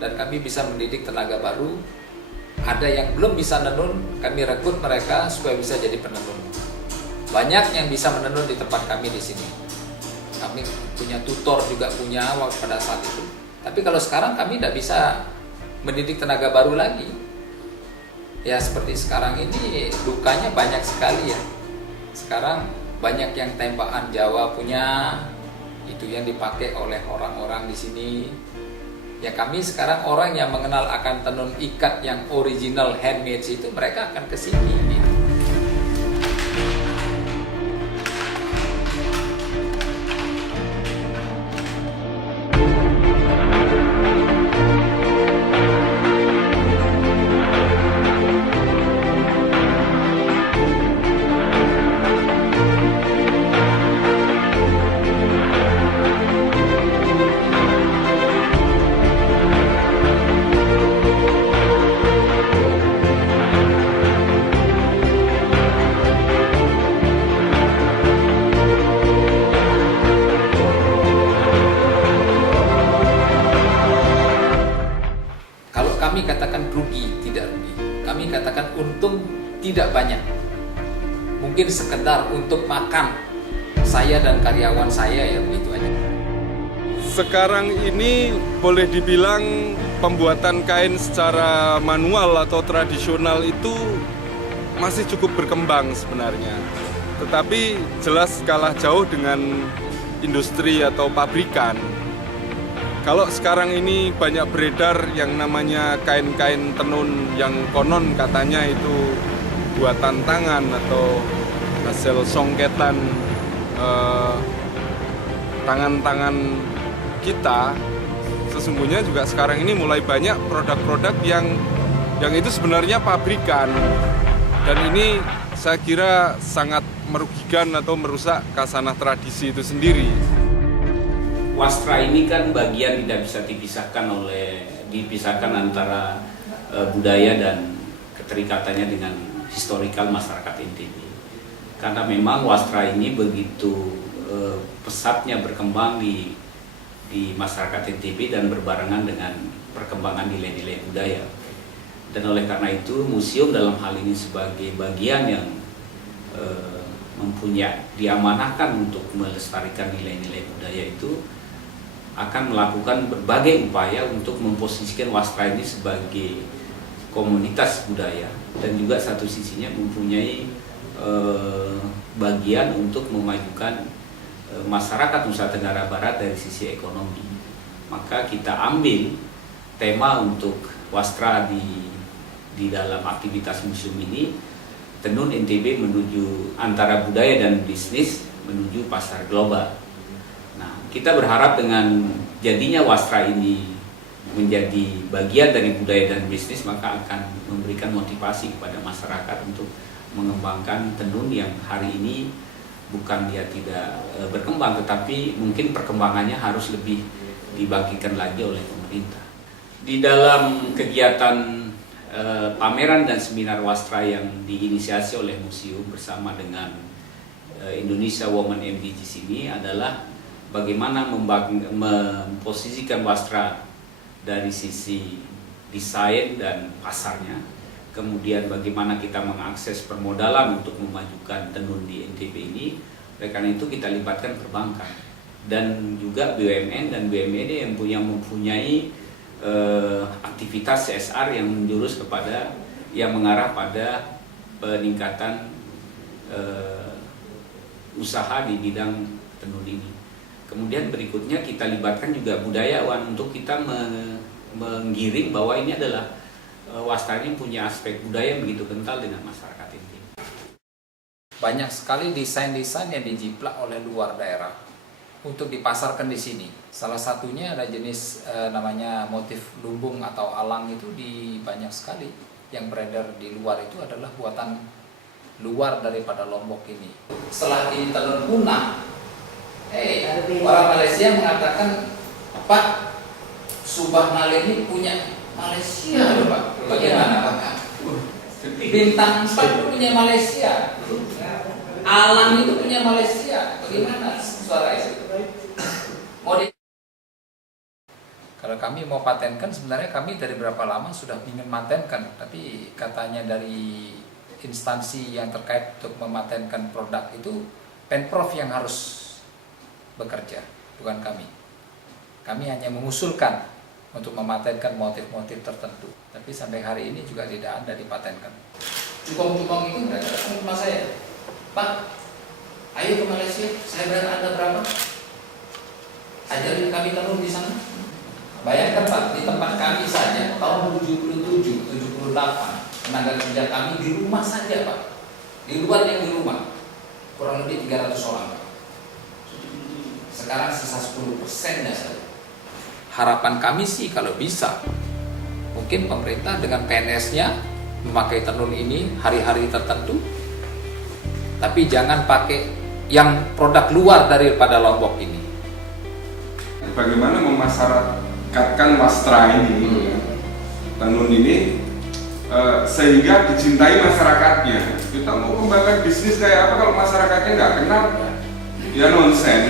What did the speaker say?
dan kami bisa mendidik tenaga baru. Ada yang belum bisa menenun, kami rekrut mereka supaya bisa jadi penenun. Banyak yang bisa menenun di tempat kami di sini. Kami punya tutor juga punya pada saat itu. Tapi kalau sekarang kami tidak bisa mendidik tenaga baru lagi. Ya seperti sekarang ini dukanya banyak sekali ya. Sekarang banyak yang tembakan Jawa punya, itu yang dipakai oleh orang-orang di sini. Ya kami sekarang orang yang mengenal akan tenun ikat yang original handmade itu, mereka akan ke sini gitu. Kami katakan rugi, tidak rugi. Kami katakan untung tidak banyak. Mungkin sekedar untuk makan saya dan karyawan saya, ya begitu aja. Sekarang ini boleh dibilang pembuatan kain secara manual atau tradisional itu masih cukup berkembang sebenarnya. Tetapi jelas kalah jauh dengan industri atau pabrikan. Kalau sekarang ini banyak beredar yang namanya kain-kain tenun yang konon katanya itu buatan tangan atau hasil songketan tangan-tangan kita, sesungguhnya juga sekarang ini mulai banyak produk-produk yang itu sebenarnya pabrikan, dan ini saya kira sangat merugikan atau merusak khasanah tradisi itu sendiri. Wastra ini kan bagian tidak bisa dipisahkan antara budaya dan keterikatannya dengan historikal masyarakat NTB. Karena memang wastra ini begitu pesatnya berkembang di masyarakat NTB dan berbarengan dengan perkembangan nilai-nilai budaya. Dan oleh karena itu museum dalam hal ini sebagai bagian yang diamanahkan untuk melestarikan nilai-nilai budaya itu akan melakukan berbagai upaya untuk memposisikan wastra ini sebagai komunitas budaya, dan juga satu sisinya mempunyai bagian untuk memajukan masyarakat Nusa Tenggara Barat dari sisi ekonomi. Maka kita ambil tema untuk wastra di dalam aktivitas museum ini, tenun NTB menuju antara budaya dan bisnis menuju pasar global. Nah, kita berharap dengan jadinya wastra ini menjadi bagian dari budaya dan bisnis, maka akan memberikan motivasi kepada masyarakat untuk mengembangkan tenun yang hari ini bukan dia tidak berkembang, tetapi mungkin perkembangannya harus lebih dibangkitkan lagi oleh pemerintah. Di dalam kegiatan pameran dan seminar wastra yang diinisiasi oleh museum bersama dengan Indonesia Women MDGs ini adalah bagaimana memposisikan wastra dari sisi desain dan pasarnya, kemudian bagaimana kita mengakses permodalan untuk memajukan tenun di NTB ini. Oleh karena itu kita libatkan perbankan dan juga BUMN dan BUMD yang mempunyai aktivitas CSR yang menjurus kepada yang mengarah pada peningkatan usaha di bidang tenun ini. Kemudian berikutnya kita libatkan juga budayawan untuk kita menggiring bahwa ini adalah wastra ini punya aspek budaya yang begitu kental dengan masyarakat ini. Banyak sekali desain-desain yang dijiplak oleh luar daerah untuk dipasarkan di sini. Salah satunya ada jenis namanya motif lumbung atau alang, itu di banyak sekali yang beredar di luar, itu adalah buatan luar daripada Lombok ini. Setelah ini tenun punah, orang Malaysia mengatakan, Pak, Subah Nale ini punya Malaysia loh Pak. Bagaimana Pak? Bintang 4 itu punya Malaysia, alang itu punya Malaysia. Bagaimana suara itu? Kalau kami mau patenkan, sebenarnya kami dari berapa lama sudah ingin patenkan, tapi katanya dari instansi yang terkait untuk mematenkan produk itu Pemprov yang harus bekerja, bukan kami. Kami hanya mengusulkan untuk mematenkan motif-motif tertentu, tapi sampai hari ini juga tidak ada dipatenkan. Cukong-cukong itu mereka datang ke rumah saya, Pak, ayo ke Malaysia, saya bayar Anda berapa? Ajarin kami tenun di sana. Bayangkan Pak, di tempat kami saja tahun 77, 78 tenaga kerja kami di rumah saja Pak, di luar yang di rumah kurang lebih 300 orang Pak. Sekarang sisa 10%-nya saja. Harapan kami sih kalau bisa, mungkin pemerintah dengan PNS-nya memakai tenun ini hari-hari tertentu, tapi jangan pakai yang produk luar daripada Lombok ini. Bagaimana memasyarakatkan wastra ini, tenun ini, sehingga dicintai masyarakatnya. Kita mau kembangkan bisnis kayak apa kalau masyarakatnya nggak kenal, ya nonsen.